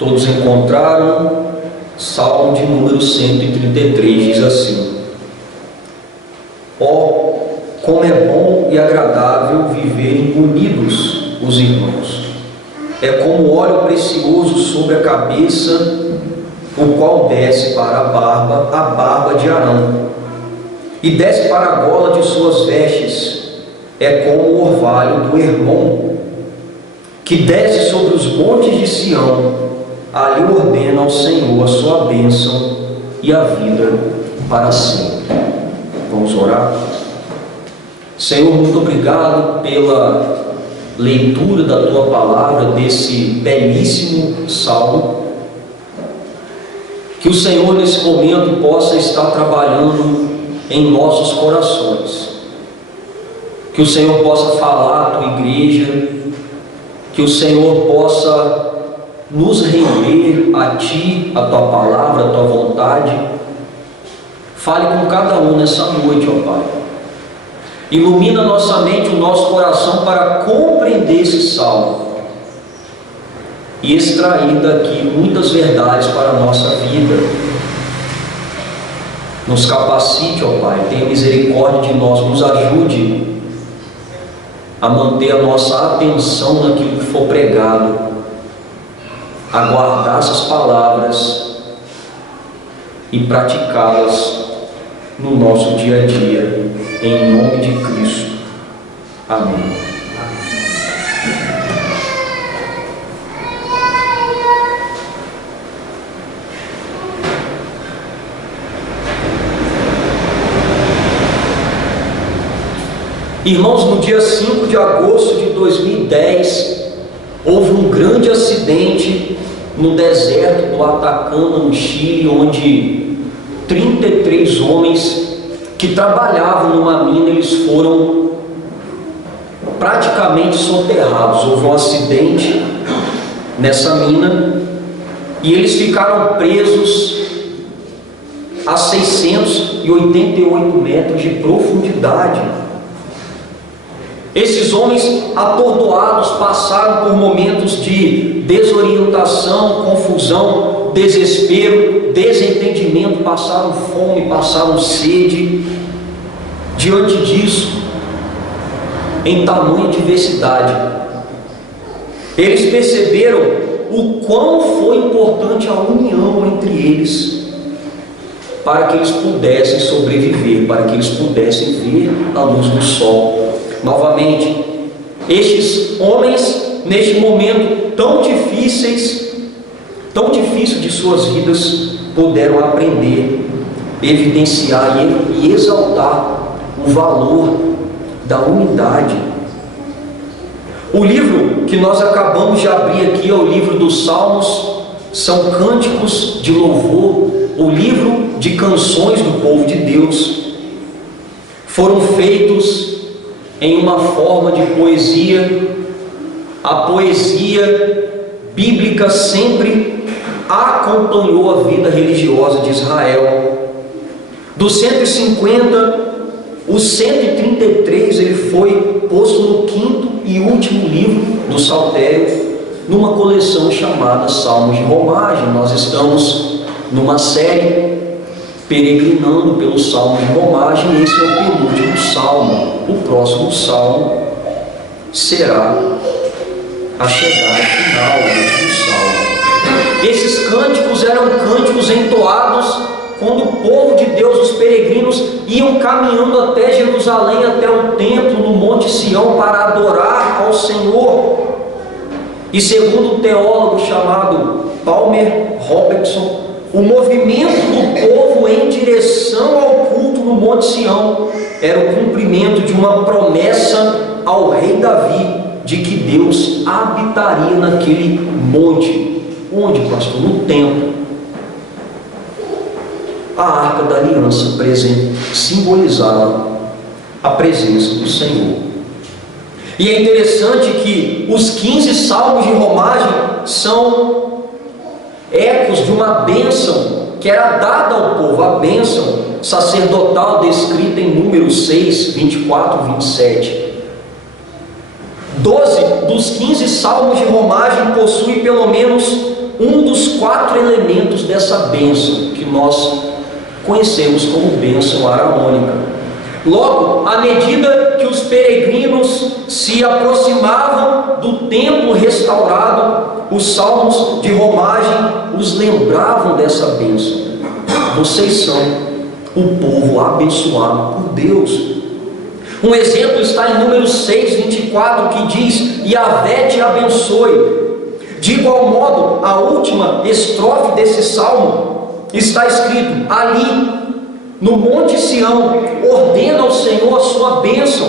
Todos encontraram? Salmo de número 133 diz assim: ó, como é bom e agradável viverem unidos os irmãos. É como óleo precioso sobre a cabeça, o qual desce para a barba de Arão, e desce para a gola de suas vestes. É como o orvalho do Hermon, que desce sobre os montes de Sião. Ali ordena ao Senhor a sua bênção e a vida para sempre. Vamos orar? Senhor, muito obrigado pela leitura da Tua palavra, desse belíssimo salmo. Que o Senhor nesse momento possa estar trabalhando em nossos corações. Que o Senhor possa falar à Tua igreja. Que o Senhor possa nos render a Ti, a Tua palavra, a Tua vontade. Fale com cada um nessa noite, ó Pai. Ilumina nossa mente, o nosso coração para compreender esse salmo e extrair daqui muitas verdades para a nossa vida. Nos capacite, ó Pai, tenha misericórdia de nós, nos ajude a manter a nossa atenção naquilo que for pregado, a guardar essas palavras e praticá-las no nosso dia a dia, em nome de Cristo. Amém. Irmãos, no dia 5 de agosto de 2010, houve um grande acidente no deserto do Atacama, no Chile, onde 33 homens que trabalhavam numa mina, eles foram praticamente soterrados. Houve um acidente nessa mina e eles ficaram presos a 688 metros de profundidade. Esses homens atordoados passaram por momentos de desorientação, confusão, desespero, desentendimento, passaram fome, passaram sede. Diante disso, em tamanha diversidade, eles perceberam o quão foi importante a união entre eles, para que eles pudessem sobreviver, para que eles pudessem ver a luz do sol. Novamente, estes homens, neste momento tão difícil de suas vidas, puderam aprender, evidenciar e exaltar o valor da unidade. O livro que nós acabamos de abrir aqui é o livro dos Salmos, são cânticos de louvor, o livro de canções do povo de Deus. Foram feitos em uma forma de poesia. A poesia bíblica sempre acompanhou a vida religiosa de Israel. Dos 150, os 133 ele foi posto no quinto e último livro do Saltério, numa coleção chamada Salmos de Romagem. Nós estamos numa série peregrinando pelos Salmos de Romagem. Esse é o penúltimo salmo. O próximo salmo será a chegada final do último salmo. Esses cânticos eram cânticos entoados quando o povo de Deus, os peregrinos, iam caminhando até Jerusalém, até o templo no Monte Sião, para adorar ao Senhor. E segundo um teólogo chamado Palmer Robertson, o movimento do povo em direção ao culto no Monte Sião era o cumprimento de uma promessa ao rei Davi de que Deus habitaria naquele monte. Onde, pastor? No templo. A Arca da Aliança simbolizava a presença do Senhor. E é interessante que os 15 salmos de romagem são ecos de uma bênção que era dada ao povo, a bênção sacerdotal descrita em Números 6, 24 e 27. 12 dos 15 salmos de romagem possuem pelo menos um dos 4 elementos dessa bênção que nós conhecemos como bênção araônica. Logo, à medida que os peregrinos se aproximavam do templo restaurado, os salmos de romagem os lembravam dessa bênção. Vocês são o povo abençoado por Deus. Um exemplo está em Números 6:24, que diz: Yahvé te abençoe. De igual modo, a última estrofe desse salmo está escrito: ali no Monte Sião, ordena ao Senhor a sua bênção,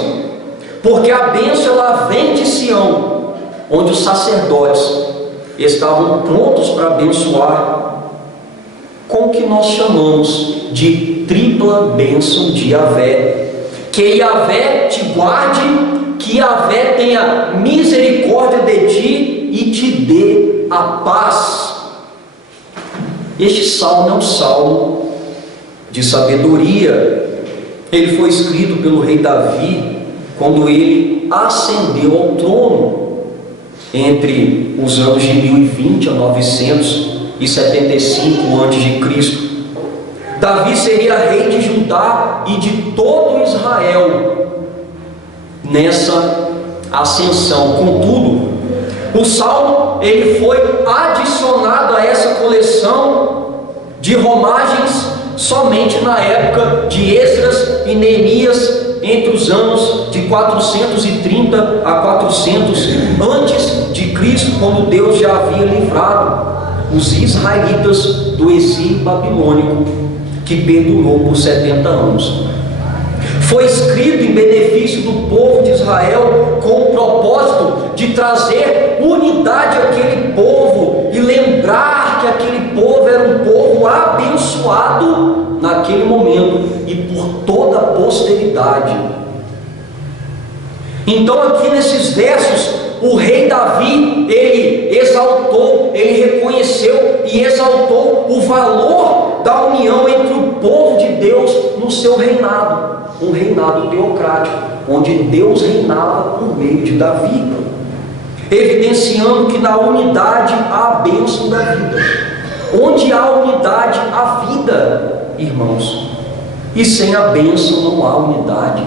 porque a bênção ela vem de Sião, onde os sacerdotes estavam prontos para abençoar, com o que nós chamamos de tripla bênção de Yahvé. Que Yahvé te guarde, que Yahvé tenha misericórdia de ti e te dê a paz. Este salmo é um salmo de sabedoria. Ele foi escrito pelo rei Davi quando ele ascendeu ao trono entre os anos de 1020 a 975 a.C. Davi seria rei de Judá e de todo Israel nessa ascensão. Contudo, o salmo ele foi adicionado a essa coleção de romagens somente na época de Esdras e Neemias, entre os anos de 430 a 400 antes de Cristo, quando Deus já havia livrado os israelitas do exílio babilônico, que perdurou por 70 anos. Foi escrito em benefício do povo de Israel, com o propósito de trazer unidade àquele povo e lembrar que aquele povo era um povo abençoado naquele momento e por toda a posteridade. Então, aqui nesses versos, o rei Davi, ele exaltou, ele reconheceu e exaltou o valor da união entre o povo de Deus no seu reinado, um reinado teocrático, onde Deus reinava por meio de Davi, evidenciando que na unidade há a bênção da vida. Onde há unidade, há vida, irmãos, e sem a bênção não há unidade.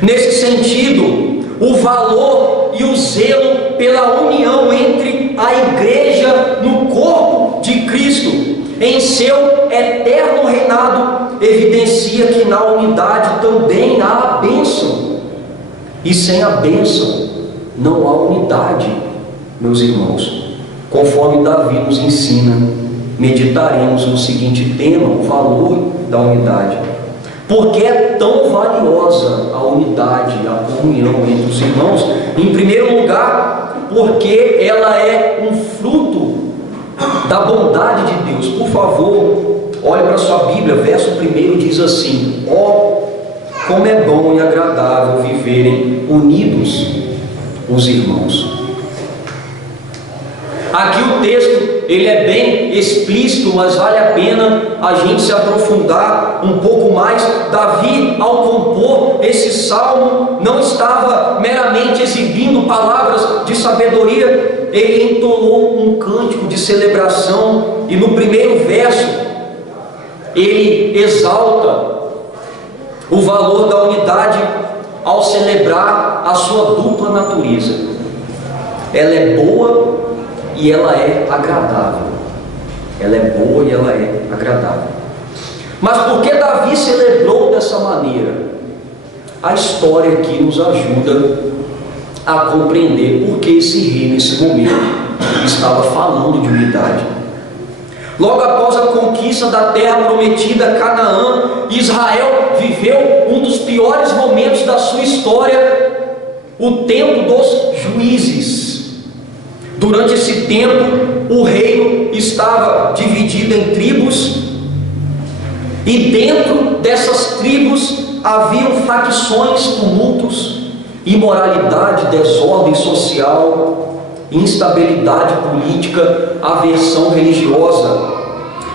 Nesse sentido, o valor e o zelo pela união entre a igreja no corpo de Cristo em seu eterno reinado evidencia que na unidade também há a bênção, e sem a bênção não há unidade, meus irmãos. Conforme Davi nos ensina, meditaremos no seguinte tema: o valor da unidade. Por que é tão valiosa a unidade, a comunhão entre os irmãos? Em primeiro lugar, porque ela é um fruto da bondade de Deus. Por favor, olhe para a sua Bíblia, verso 1 diz assim: ó, como é bom e agradável viverem unidos os irmãos. Aqui o texto ele é bem explícito, mas vale a pena a gente se aprofundar um pouco mais. Davi, ao compor esse salmo, não estava meramente exibindo palavras de sabedoria, ele entonou um cântico de celebração, e no primeiro verso ele exalta o valor da unidade ao celebrar a sua dupla natureza. Ela é boa e ela é agradável. Ela é boa e ela é agradável. Mas por que Davi celebrou dessa maneira? A história aqui nos ajuda a compreender por que esse rei nesse momento estava falando de unidade. Logo após a conquista da terra prometida, Canaã, Israel viveu um dos piores momentos da sua história, o tempo dos juízes. Durante esse tempo, o reino estava dividido em tribos, e dentro dessas tribos haviam facções, tumultos, imoralidade, desordem social, instabilidade política, aversão religiosa.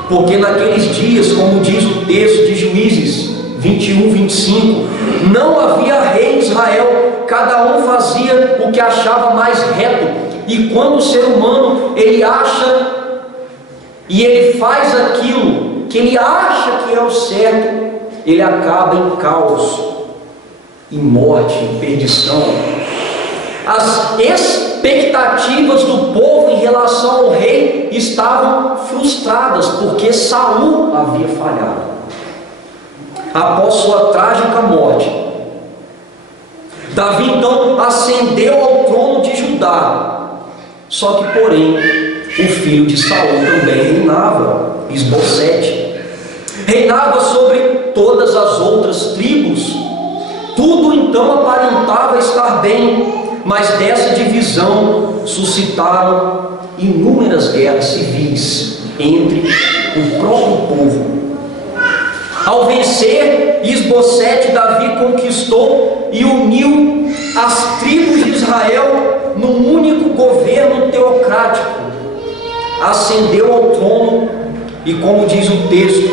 Porque naqueles dias, como diz o texto de Juízes 21, 25, não havia rei em Israel, cada um fazia o que achava mais reto E quando o ser humano ele acha e ele faz aquilo que ele acha que é o certo, ele acaba em caos, em morte, em perdição. As expectativas do povo em relação ao rei estavam frustradas, porque Saul havia falhado. Após sua trágica morte, Davi então ascendeu ao trono de Judá. Só que, porém, o filho de Saul também reinava, Isbosete. Reinava sobre todas as outras tribos. Tudo então aparentava estar bem, mas dessa divisão suscitaram inúmeras guerras civis entre o próprio povo. Ao vencer Isbosete, Davi conquistou e uniu as tribos de Israel num único governo teocrático. Ascendeu ao trono e, como diz o texto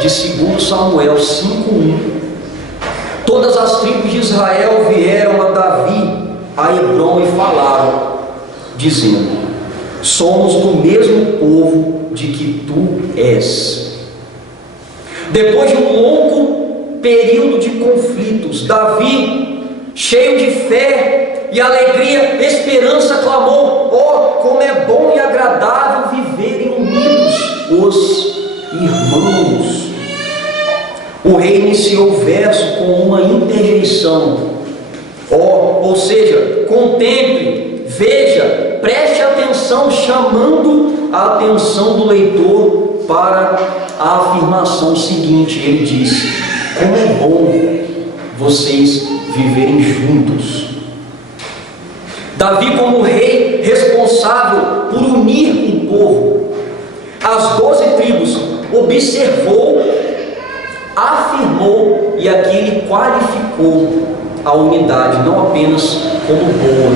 de 2 Samuel 5:1, todas as tribos de Israel vieram a Davi a Hebrom e falaram, dizendo: somos do mesmo povo de que tu és. Depois de um longo período de conflitos, Davi, cheio de fé e alegria, esperança, clamou: oh, como é bom e agradável viverem unidos os irmãos. O rei iniciou o verso com uma interjeição, ou seja, contemple, veja, preste atenção, chamando a atenção do leitor para a afirmação seguinte. Ele diz: como é bom vocês viverem juntos. Davi, como rei responsável por unir o povo, as 12 tribos, observou, afirmou e aqui ele qualificou a unidade, não apenas como boa,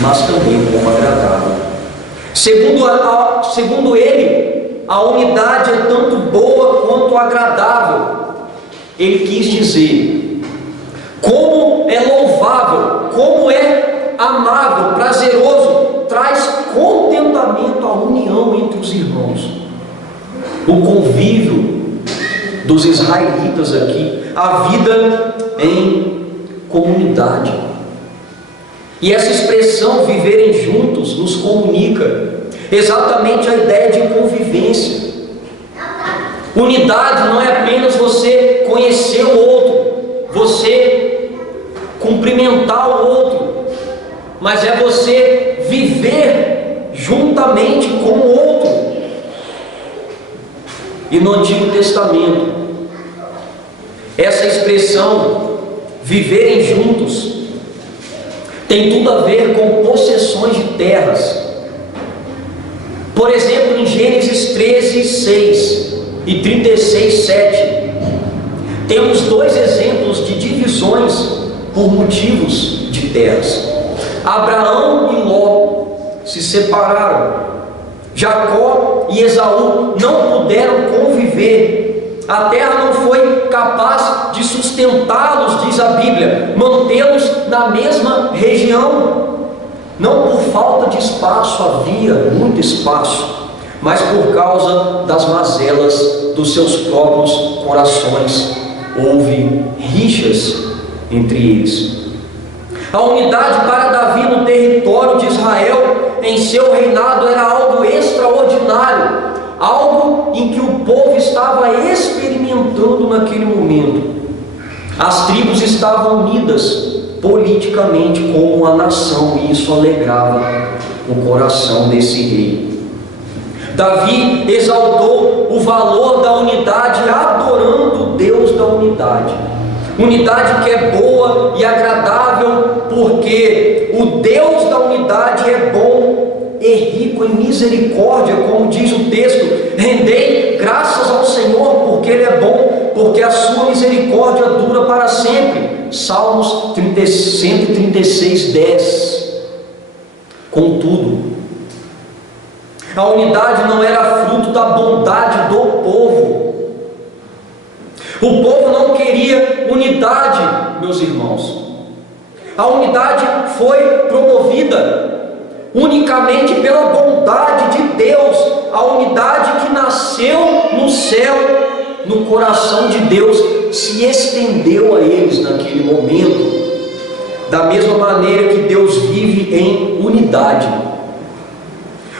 mas também como agradável. Segundo ele, a unidade é tanto boa quanto agradável. Ele quis dizer: como é louvável, como é amável, prazeroso, traz contentamento à união entre os irmãos. O convívio dos israelitas aqui, a vida em comunidade. E essa expressão viverem juntos nos comunica exatamente a ideia de convivência. Unidade não é apenas você conhecer o outro, você cumprimentar o outro, mas é você viver juntamente com o outro. E no Antigo Testamento, essa expressão, viverem juntos, tem tudo a ver com possessões de terras. Por exemplo, em Gênesis 13:6 e 36:7, temos dois exemplos de divisões por motivos de terras. Abraão e Ló se separaram. Jacó e Esaú não puderam conviver. A terra não foi capaz de sustentá-los, diz a Bíblia, mantê-los na mesma região. Não por falta de espaço, havia muito espaço, mas por causa das mazelas dos seus próprios corações. Houve rixas entre eles. A unidade para Davi no território de Israel, em seu reinado, era algo extraordinário, algo em que o povo estava experimentando naquele momento. As tribos estavam unidas politicamente como uma nação, e isso alegrava o coração desse rei. Davi exaltou o valor da unidade, adorando o Deus da unidade. Unidade que é boa e agradável, porque o Deus da unidade é bom e rico em misericórdia, como diz o texto: rendei graças ao Senhor, porque Ele é bom, porque a sua misericórdia dura para sempre. Salmos 136:10. Contudo, a unidade não era fruto da bondade do povo. O povo não queria unidade, meus irmãos. A unidade foi promovida unicamente pela bondade de Deus, a unidade que nasceu no céu, no coração de Deus, se estendeu a eles naquele momento, da mesma maneira que Deus vive em unidade,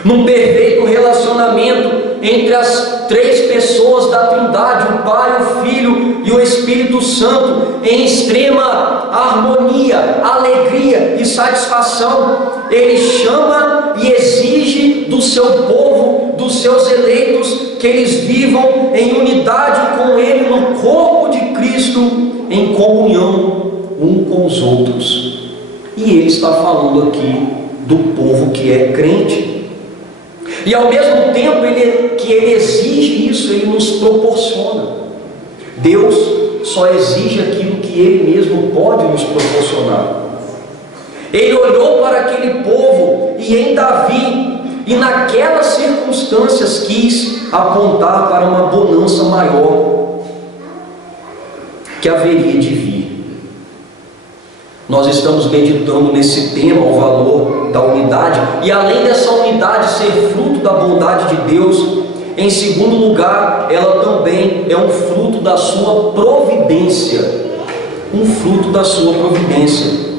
num perfeito relacionamento entre as três pessoas da Trindade, o Pai, o Filho e o Espírito Santo, em extrema harmonia, alegria e satisfação. Ele chama e exige do seu povo, dos seus eleitos, que eles vivam em unidade com Ele no corpo de Cristo, em comunhão um com os outros. E Ele está falando aqui do povo que é crente. E ao mesmo tempo que Ele exige isso, Ele nos proporciona. Deus só exige aquilo que Ele mesmo pode nos proporcionar. Ele olhou para aquele povo e em Davi, e naquelas circunstâncias quis apontar para uma bonança maior que haveria de vir. Nós estamos meditando nesse tema, o valor da unidade, e além dessa unidade ser fruto da bondade de Deus, em segundo lugar, ela também é um fruto da sua providência, um fruto da sua providência,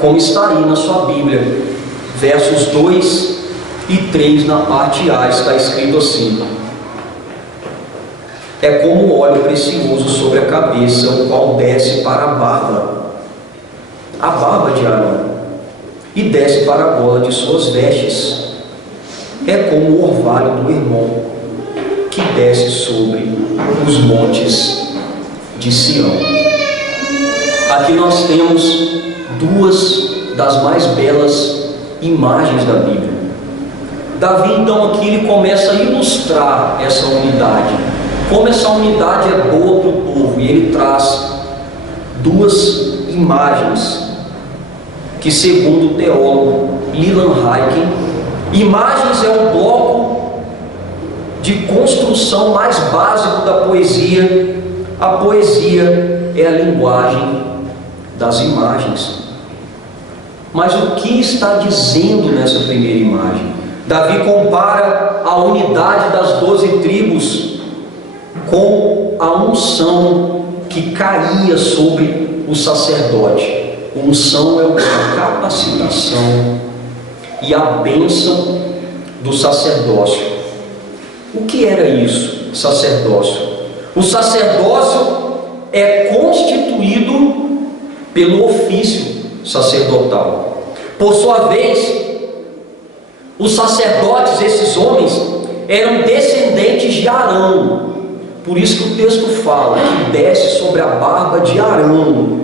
como está aí na sua Bíblia, versos 2 e 3, na parte A, está escrito assim: é como óleo precioso sobre a cabeça, o qual desce para a barba de Arão, e desce para a gola de suas vestes. É como o orvalho do Hermon, que desce sobre os montes de Sião. Aqui nós temos duas das mais belas imagens da Bíblia. Davi então aqui ele começa a ilustrar essa unidade, como essa unidade é boa para o povo, e ele traz duas imagens que, segundo o teólogo Leland Ryken, imagens é o bloco de construção mais básico da poesia. A poesia é a linguagem das imagens. Mas o que está dizendo nessa primeira imagem? Davi compara a unidade das 12 tribos com a unção que caía sobre o sacerdote. Unção é a capacitação e a bênção do sacerdócio. O que era isso, sacerdócio? O sacerdócio é constituído pelo ofício sacerdotal. Por sua vez, os sacerdotes, esses homens, eram descendentes de Arão. Por isso que o texto fala que desce sobre a barba de Arão,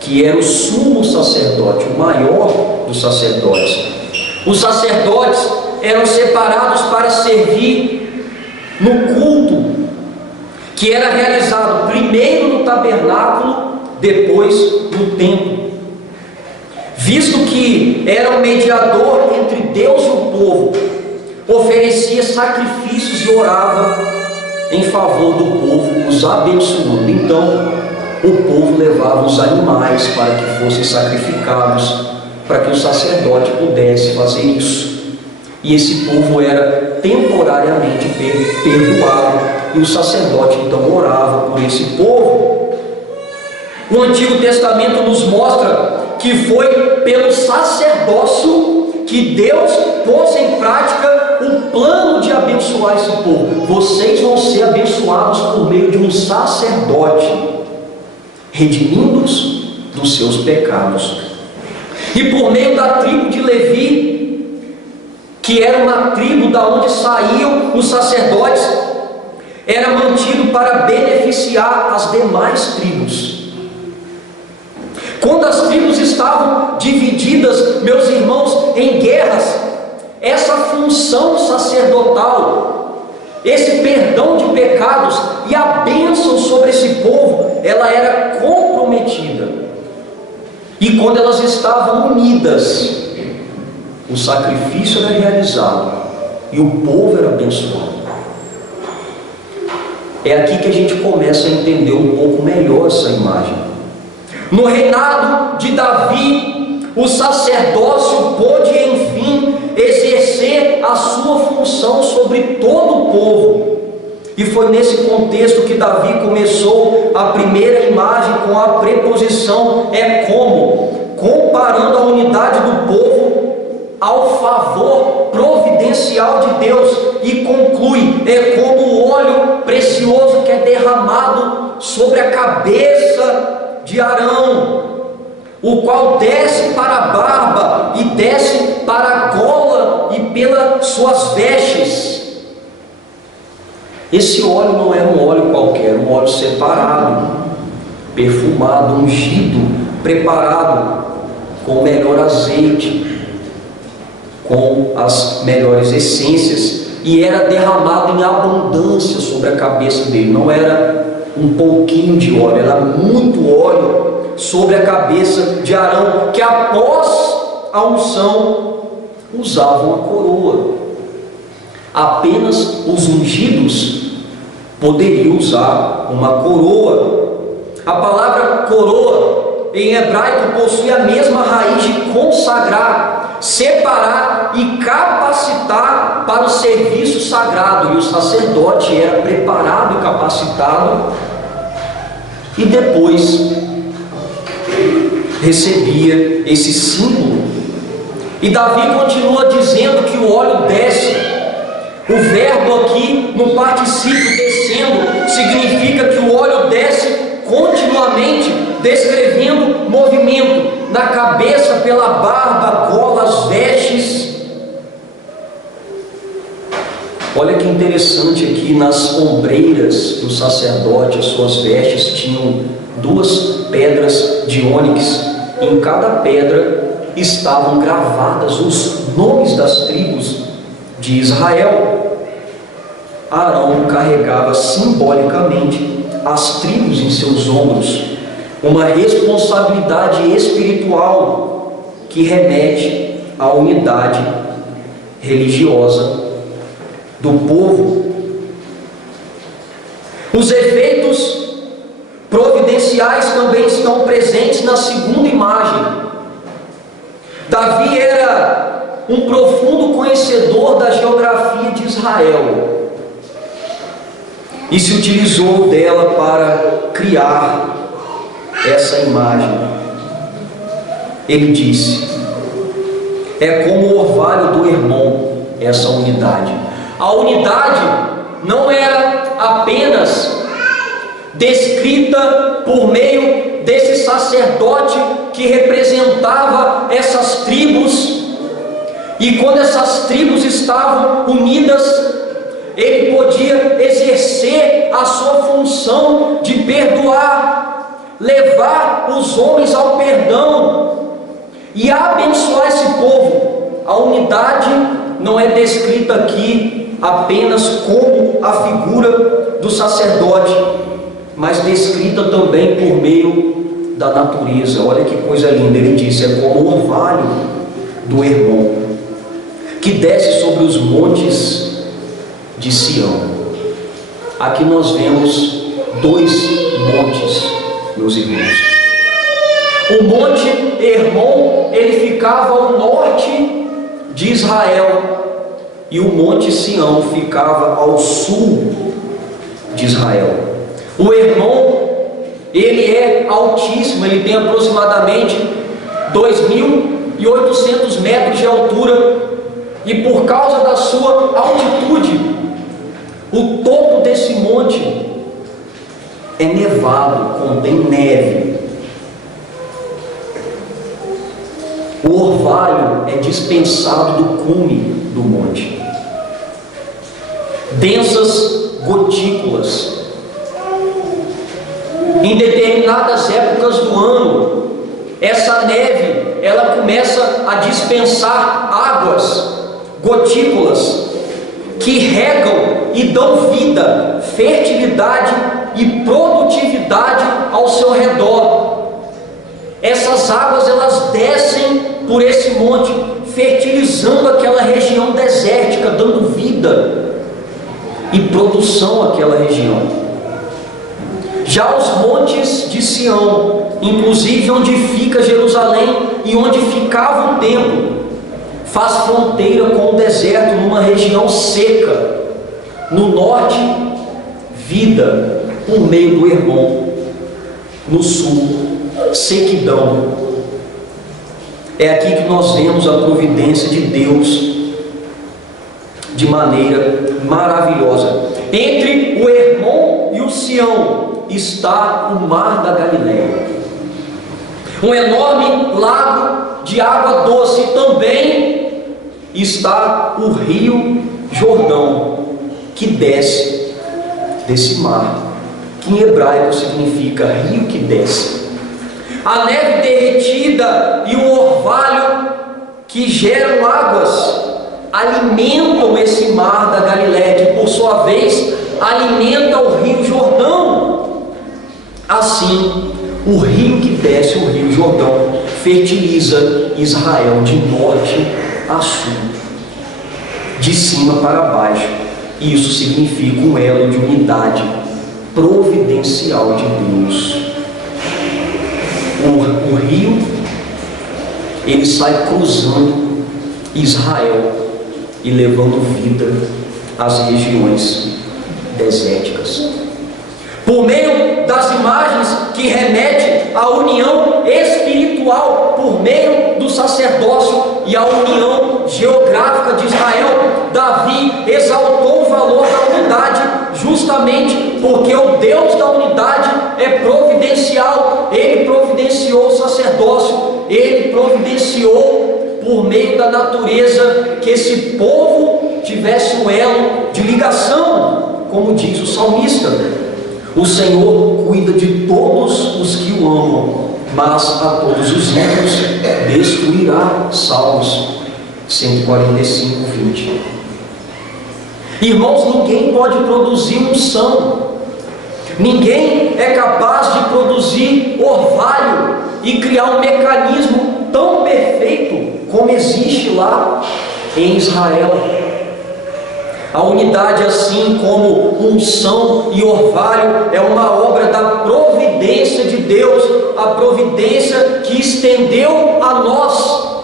que era o sumo sacerdote, o maior dos sacerdotes. Os sacerdotes eram separados para servir no culto, que era realizado primeiro no tabernáculo, depois no templo. Visto que era um mediador entre Deus e o povo, oferecia sacrifícios e orava em favor do povo, os abençoando. Então, o povo levava os animais para que fossem sacrificados, para que o sacerdote pudesse fazer isso. E esse povo era temporariamente perdoado, e o sacerdote então orava por esse povo. O Antigo Testamento nos mostra que foi pelo sacerdócio que Deus pôs em prática o plano de abençoar esse povo. Vocês vão ser abençoados por meio de um sacerdote, redimindo-os dos seus pecados. E por meio da tribo de Levi, que era uma tribo da onde saíam os sacerdotes, era mantido para beneficiar as demais tribos. Quando as tribos estavam divididas, meus irmãos, em guerras, essa função sacerdotal, esse perdão de pecados e a bênção sobre esse povo, ela era comprometida. E quando elas estavam unidas, o sacrifício era realizado e o povo era abençoado. É aqui que a gente começa a entender um pouco melhor essa imagem. No reinado de Davi, o sacerdócio pôde enfim E foi nesse contexto que Davi começou a primeira imagem com a preposição "é como", comparando a unidade do povo ao favor providencial de Deus, e conclui: é como o óleo precioso que é derramado sobre a cabeça de Arão, o qual desce para a barba e desce para a gola e pelas suas vestes. Esse óleo não é um óleo qualquer, um óleo separado, perfumado, ungido, preparado com o melhor azeite, com as melhores essências, e era derramado em abundância sobre a cabeça dele. Não era um pouquinho de óleo, era muito óleo sobre a cabeça de Arão, que após a unção usavam a coroa. Apenas os ungidos poderiam usar uma coroa. A palavra coroa em hebraico possui a mesma raiz de consagrar, separar e capacitar para o serviço sagrado. E o sacerdote era preparado e capacitado, e depois recebia esse símbolo. E Davi continua dizendo que o óleo desce. O verbo aqui no particípio descendo significa que o óleo desce continuamente, descrevendo movimento na cabeça, pela barba, gola, as vestes. Olha que interessante, aqui nas ombreiras do sacerdote, as suas vestes tinham 2 pedras de ônix. Em cada pedra estavam gravadas os nomes das tribos de Israel. Arão carregava simbolicamente as tribos em seus ombros, uma responsabilidade espiritual que remete à unidade religiosa do povo. Os efeitos providenciais também estão presentes na segunda imagem. Davi era um profundo conhecedor da geografia de Israel e se utilizou dela para criar essa imagem. Ele disse: é como o orvalho do Hermon, essa unidade. A unidade não era apenas descrita por meio desse sacerdote que representava essas tribos, e quando essas tribos estavam unidas, ele podia exercer a sua função de perdoar, levar os homens ao perdão e abençoar esse povo. A unidade não é descrita aqui apenas como a figura do sacerdote, mas descrita também por meio da natureza. Olha que coisa linda, ele disse: é como o orvalho do Hermon, que desce sobre os montes de Sião. Aqui nós vemos 2 montes, meus irmãos. O monte Hermon, ele ficava ao norte de Israel, e o monte Sião ficava ao sul de Israel. O Hermon, ele é altíssimo, ele tem aproximadamente 2.800 metros de altura, e por causa da sua altitude, o topo desse monte é nevado, contém neve. O orvalho é dispensado do cume do monte. Densas gotículas. Em determinadas épocas do ano, essa neve, ela começa a dispensar águas, gotículas, que regam e dão vida, fertilidade e produtividade ao seu redor. Essas águas, elas descem por esse monte, fertilizando aquela região desértica, dando vida e produção àquela região. Já os montes de Sião, inclusive onde fica Jerusalém e onde ficava o templo, faz fronteira com o deserto, numa região seca, no norte vida por meio do Hermon. No sul, sequidão. É aqui que nós vemos a providência de Deus de maneira maravilhosa. Entre o Hermon e o Sião está o mar da Galileia, um enorme lago de água doce. E também está o rio Jordão, que desce desse mar, que em hebraico significa rio que desce. A neve derretida e o orvalho que geram águas alimentam esse mar da Galileia, que por sua vez alimenta o rio Jordão. Assim, o rio que desce, o rio Jordão, fertiliza Israel de norte a sul, de cima para baixo. E isso significa um elo de unidade providencial de Deus. O rio, ele sai cruzando Israel e levando vida às regiões desérticas. Por meio das imagens que remete à união espiritual, por meio do sacerdócio e à união geográfica de Israel, Davi exaltou o valor da unidade, justamente porque o Deus da unidade é providencial. Ele providenciou o sacerdócio, ele providenciou por meio da natureza que esse povo tivesse um elo de ligação, como diz o salmista: o Senhor cuida de todos os que o amam, mas a todos os ímpios destruirá. Salmos 145, 20. Irmãos, ninguém pode produzir unção, ninguém é capaz de produzir orvalho e criar um mecanismo tão perfeito como existe lá em Israel. A unidade, assim como unção e orvalho, é uma obra da providência de Deus, a providência que estendeu a nós,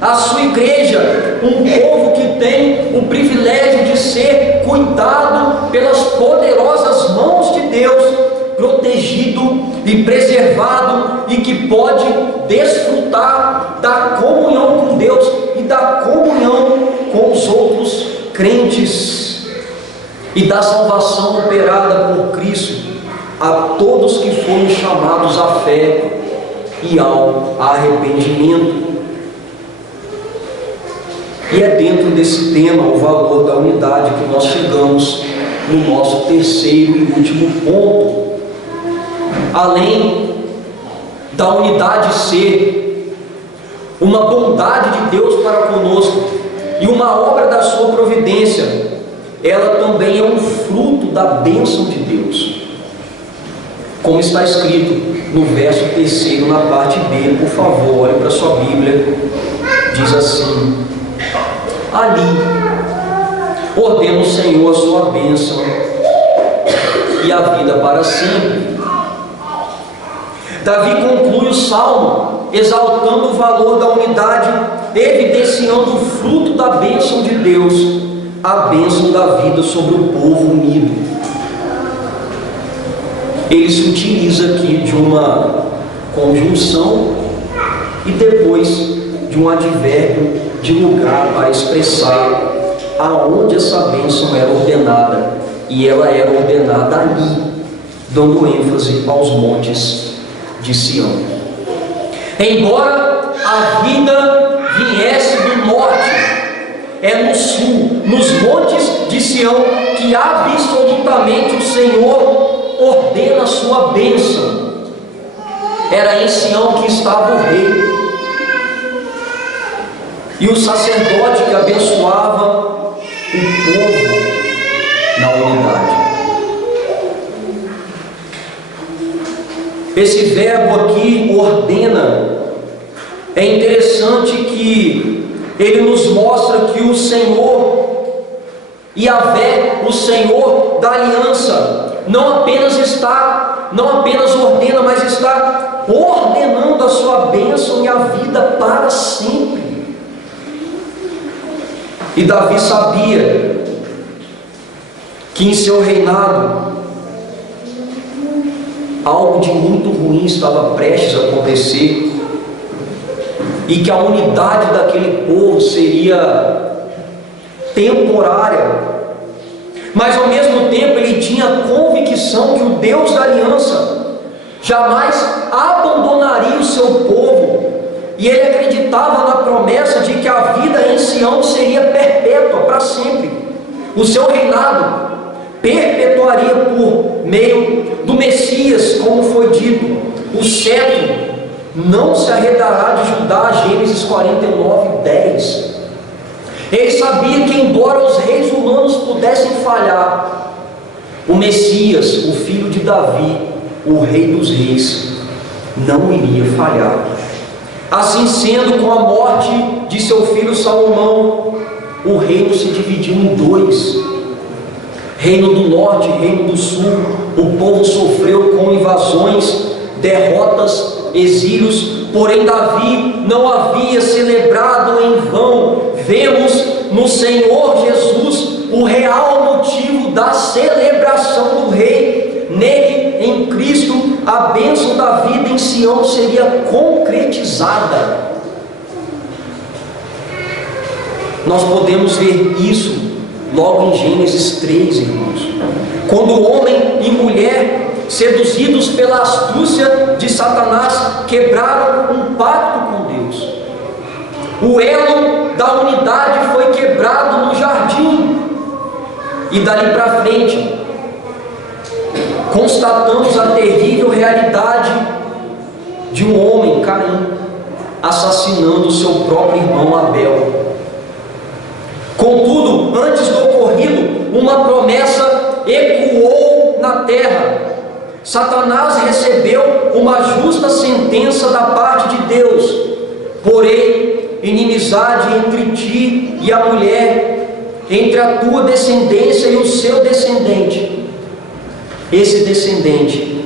a sua igreja, um povo que tem o privilégio de ser cuidado pelas poderosas mãos de Deus, protegido e preservado, e que pode desfrutar da comunhão com Deus e da comunhão com os outros crentes, e da salvação operada por Cristo a todos que foram chamados à fé e ao arrependimento. E é dentro desse tema, o valor da unidade, que nós chegamos no nosso terceiro e último ponto. Além da unidade ser uma bondade de Deus para conosco e uma obra da sua providência, ela também é um fruto da bênção de Deus, como está escrito no verso 3, na parte B. Por favor, olhe para a sua Bíblia. Diz assim: ali ordena o Senhor a sua bênção e a vida para sempre. Davi conclui o salmo exaltando o valor da unidade, evidenciando o fruto da bênção de Deus, a bênção da vida sobre o povo unido. Ele se utiliza aqui de uma conjunção e depois de um advérbio de lugar para expressar aonde essa bênção era ordenada, e ela era ordenada ali, dando ênfase aos montes de Sião. Embora a vida viesse do norte, é no sul, nos montes de Sião, que absolutamente o Senhor ordena a sua bênção. Era em Sião que estava o rei e o sacerdote que abençoava o povo na unidade. Esse verbo aqui, ordena, é interessante que ele nos mostra que o Senhor, Yahvé, o Senhor da aliança, não apenas ordena, mas está ordenando a sua bênção e a vida para sempre. E Davi sabia que em seu reinado algo de muito ruim estava prestes a acontecer e que a unidade daquele povo seria temporária, mas ao mesmo tempo ele tinha a convicção que o Deus da aliança jamais abandonaria o seu povo, e ele acreditava na promessa de que a vida em Sião seria perpétua para sempre. O seu reinado perpetuaria por meio do Messias, como foi dito: o cetro não se arredará de Judá, Gênesis 49:10. Ele sabia que, embora os reis humanos pudessem falhar, o Messias, o filho de Davi, o rei dos reis, não iria falhar. Assim sendo, com a morte de seu filho Salomão, o reino se dividiu em dois: reino do norte e reino do sul. O povo sofreu com invasões, derrotas, exílios, porém Davi não havia celebrado em vão. Vemos no Senhor Jesus o real motivo da celebração do rei. Nele, em Cristo, a bênção da vida em Sião seria concretizada. Nós podemos ver isso logo em Gênesis 3, irmãos, quando homem e mulher, seduzidos pela astúcia de Satanás, quebraram um pacto com Deus. O elo da unidade foi quebrado no jardim, e dali para frente constatamos a terrível realidade de um homem, Caim, assassinando seu próprio irmão Abel. Contudo, antes do ocorrido, uma promessa ecoou na terra. Satanás recebeu uma justa sentença da parte de Deus: porém, inimizade entre ti e a mulher, entre a tua descendência e o seu descendente. Esse descendente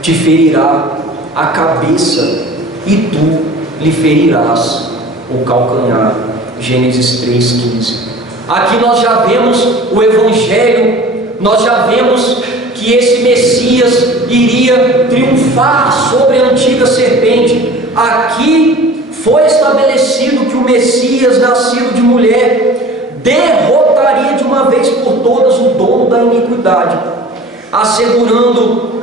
te ferirá a cabeça e tu lhe ferirás o calcanhar. Gênesis 3,15. Aqui nós já vemos o Evangelho, nós já vemos que esse Messias iria triunfar sobre a antiga serpente. Aqui foi estabelecido que o Messias, nascido de mulher, derrotaria de uma vez por todas o dono da iniquidade, assegurando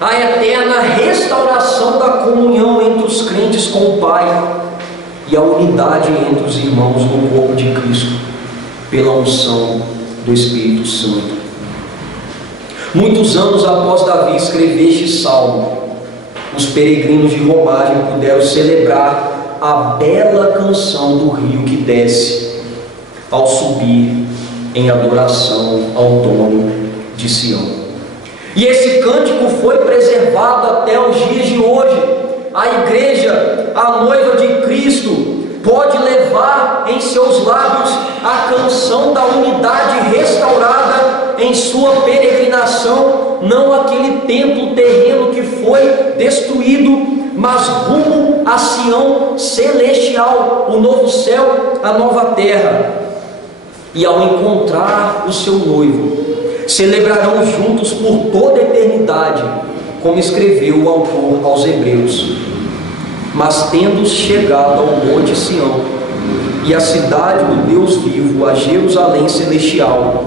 a eterna restauração da comunhão entre os crentes com o Pai e a unidade entre os irmãos no corpo de Cristo, pela unção do Espírito Santo. Muitos anos após Davi escrever este salmo, os peregrinos de romagem puderam celebrar a bela canção do rio que desce ao subir em adoração ao dono de Sião. E esse cântico foi preservado até os dias de hoje. A igreja, a noiva de Cristo, pode levar em seus lábios a canção da unidade restaurada em sua peregrinação, não aquele templo terreno que foi destruído, mas rumo a Sião celestial, o novo céu, a nova terra. E ao encontrar o seu noivo, celebrarão juntos por toda a eternidade, como escreveu o autor aos Hebreus. Mas tendo chegado ao monte Sião e à cidade do Deus vivo, a Jerusalém celestial,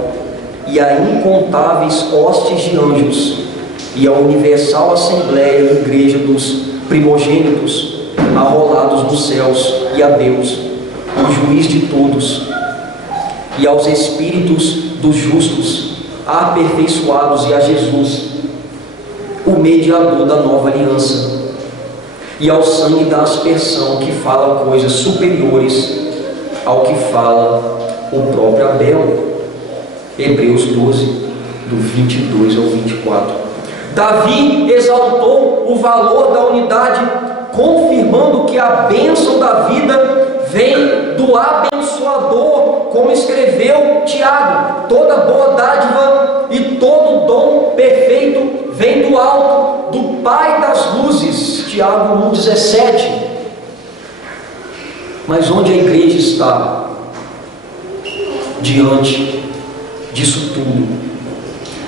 e a incontáveis hostes de anjos, e a universal assembleia e igreja dos primogênitos arrolados nos céus, e a Deus, o juiz de todos, e aos espíritos dos justos aperfeiçoados, e a Jesus, o mediador da nova aliança, e ao sangue da aspersão, que fala coisas superiores ao que fala o próprio Abel. Hebreus 12, do 22 ao 24. Davi exaltou o valor da unidade, confirmando que a bênção da vida vem do abençoador, como escreveu Tiago: toda boa dádiva e todo dom perfeito vem do alto, do Pai das luzes. Tiago 1,17. Mas onde a igreja está diante disso tudo?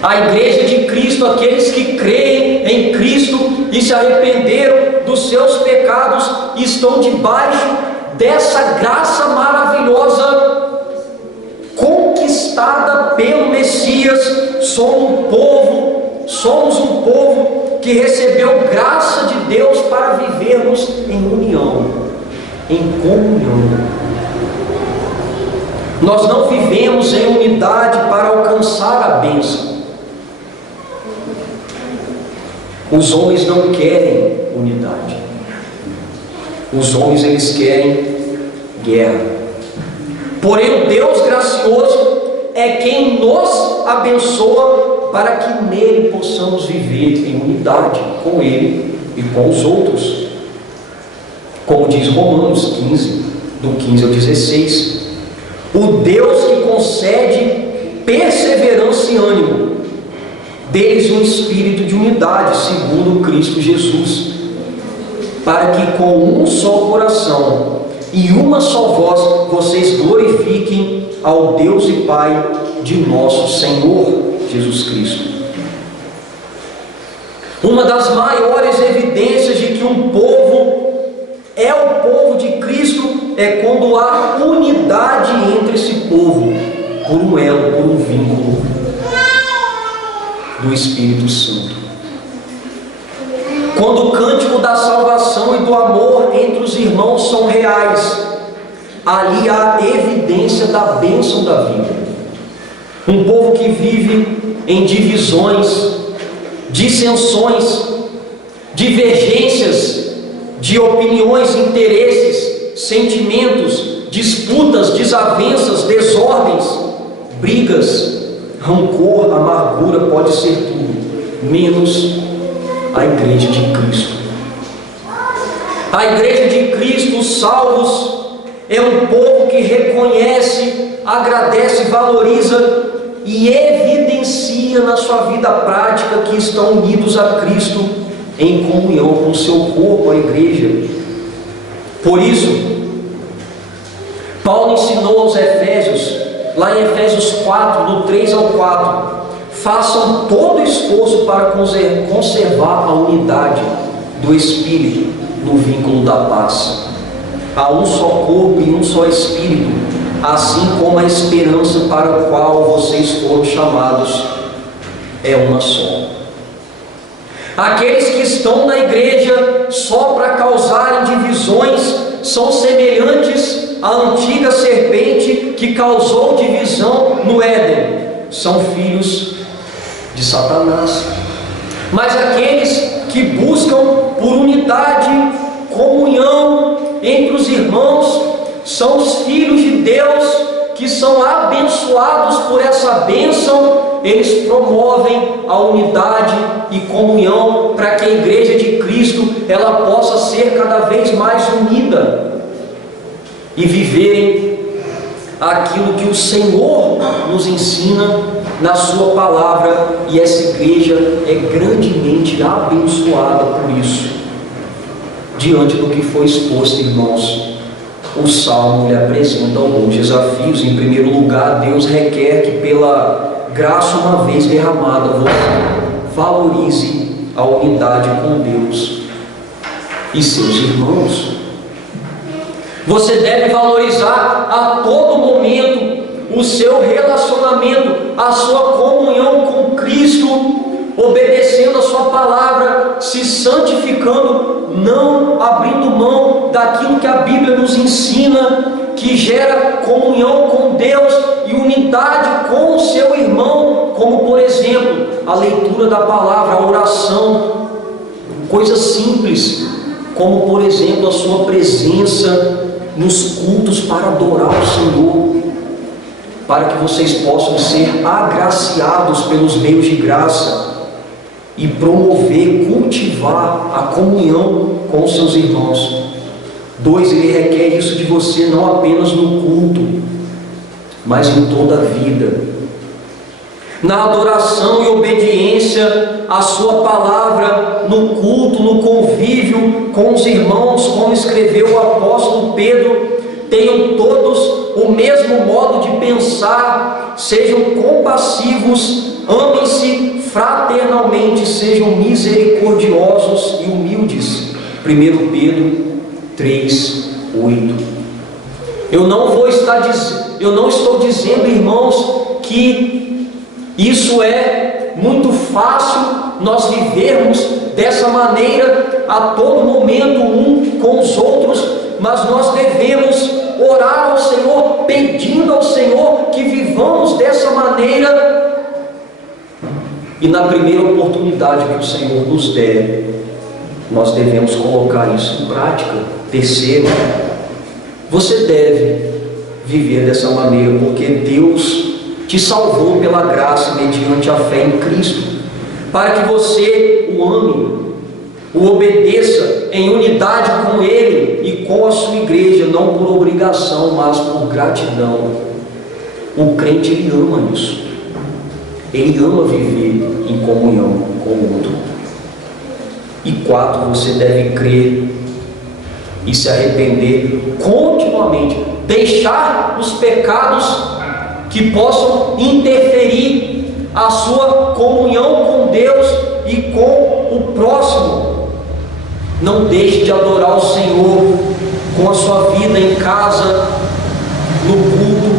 A igreja de Cristo, aqueles que creem em Cristo e se arrependeram dos seus pecados, estão debaixo dessa graça maravilhosa conquistada pelo Messias. Somos um povo que recebeu graça de Deus para vivermos em união, em comunhão. Nós não vivemos em unidade para alcançar a bênção. Os homens não querem unidade. Os homens, eles querem guerra. Porém, o Deus gracioso é quem nos abençoa para que nele possamos viver em unidade com Ele e com os outros. Como diz Romanos 15, do 15 ao 16, o Deus que concede perseverança e ânimo, deles um espírito de unidade, segundo Cristo Jesus, para que com um só coração e uma só voz vocês glorifiquem ao Deus e Pai de nosso Senhor Jesus Cristo. Uma das maiores evidências de que um povo é o povo de Cristo é quando há unidade entre esse povo, por um elo, por um vínculo do Espírito Santo. Quando o cântico da salvação e do amor entre os irmãos são reais, ali há evidência da bênção da vida. Um povo que vive em divisões, dissensões, divergências de opiniões, interesses, sentimentos, disputas, desavenças, desordens, brigas, rancor, amargura, pode ser tudo, menos a igreja de Cristo. A igreja de Cristo, os salvos, é um povo que reconhece, agradece, valoriza e evidencia na sua vida prática que estão unidos a Cristo em comunhão com o seu corpo, a igreja. Por isso, Paulo ensinou aos Efésios, lá em Efésios 4, do 3 ao 4, façam todo esforço para conservar a unidade do Espírito no vínculo da paz. Há um só corpo e um só Espírito, assim como a esperança para a qual vocês foram chamados é uma só. Aqueles que estão na igreja só para causarem divisões são semelhantes à antiga serpente que causou divisão no Éden. São filhos de Satanás. Mas aqueles que buscam por unidade, comunhão entre os irmãos, são os filhos de Deus que são abençoados por essa bênção. Eles promovem a unidade e comunhão para que a igreja de Cristo ela possa ser cada vez mais unida e viverem aquilo que o Senhor nos ensina na sua palavra, e essa igreja é grandemente abençoada por isso. Diante do que foi exposto, irmãos, o Salmo lhe apresenta alguns desafios. Em primeiro lugar, Deus requer que pela graça uma vez derramada você valorize a unidade com Deus e seus irmãos. Você deve valorizar a todo momento o seu relacionamento, a sua comunhão com Cristo, obedecendo a sua palavra, se santificando, não abrindo mão daquilo que a Bíblia nos ensina, que gera comunhão com Deus e unidade com o seu irmão, como por exemplo, a leitura da palavra, a oração, coisas simples, como por exemplo, a sua presença nos cultos para adorar o Senhor, para que vocês possam ser agraciados pelos meios de graça e promover, cultivar a comunhão com os seus irmãos. 2, ele requer isso de você não apenas no culto, mas em toda a vida. Na adoração e obediência à sua palavra, no culto, no convívio com os irmãos, como escreveu o apóstolo Pedro, tenham todos o mesmo modo de pensar, sejam compassivos, amem-se fraternalmente, sejam misericordiosos e humildes. 1 Pedro 3:8. Eu não estou dizendo, irmãos, que isso é muito fácil nós vivermos dessa maneira a todo momento um com os outros, mas nós devemos orar ao Senhor, pedindo ao Senhor que vivamos dessa maneira, e na primeira oportunidade que o Senhor nos der, nós devemos colocar isso em prática. Terceiro, você deve viver dessa maneira, porque Deus te salvou pela graça mediante a fé em Cristo, para que você o ame, o obedeça em unidade com Ele e com a sua igreja, não por obrigação, mas por gratidão. O crente, ele ama isso, ele ama viver em comunhão com o outro. E 4, você deve crer e se arrepender continuamente, deixar os pecados que possam interferir a sua comunhão com Deus e com o próximo. Não deixe de adorar o Senhor com a sua vida em casa, no culto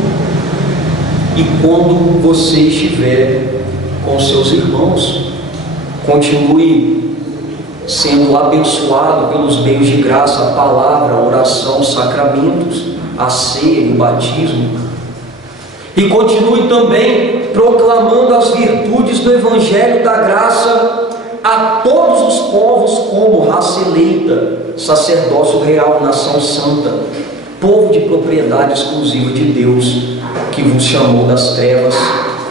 e quando você estiver com seus irmãos. Continue sendo abençoado pelos meios de graça, a palavra, a oração, os sacramentos, a ceia e o batismo. E continue também proclamando as virtudes do Evangelho da graça a todos os povos, como raça eleita, sacerdócio real, nação santa, povo de propriedade exclusiva de Deus, que vos chamou das trevas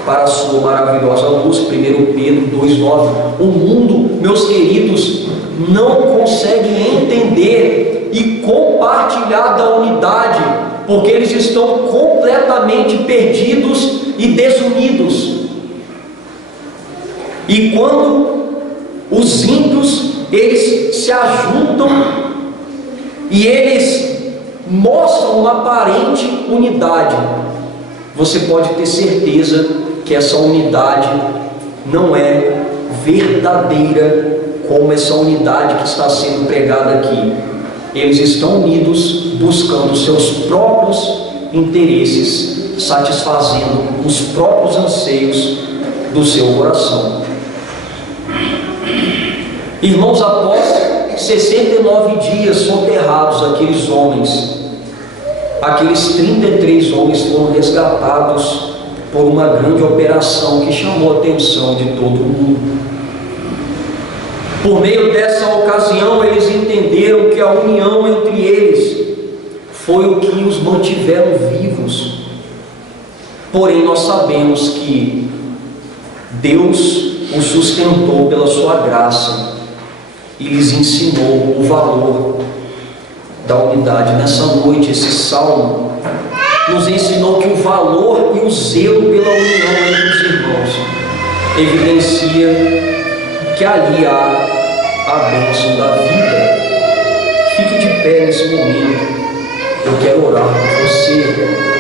para a sua maravilhosa luz. 1 Pedro 2:9. O mundo, meus queridos, não consegue entender e compartilhar da unidade, porque eles estão completamente perdidos e desunidos. E quando os ímpios, eles se ajuntam e eles mostram uma aparente unidade, você pode ter certeza que essa unidade não é verdadeira, como essa unidade que está sendo pregada aqui. Eles estão unidos buscando seus próprios interesses, satisfazendo os próprios anseios do seu coração. Irmãos, após 69 dias soterrados, aqueles homens, aqueles 33 homens foram resgatados por uma grande operação que chamou a atenção de todo mundo. Por meio dessa ocasião, eles entenderam que a união entre eles foi o que os mantiveram vivos. Porém, nós sabemos que Deus os sustentou pela sua graça e lhes ensinou o valor da unidade. Nessa noite, esse salmo nos ensinou que o valor e o zelo pela união entre os irmãos evidencia que ali há a bênção da vida. Fique de pé nesse momento. Eu quero orar por você.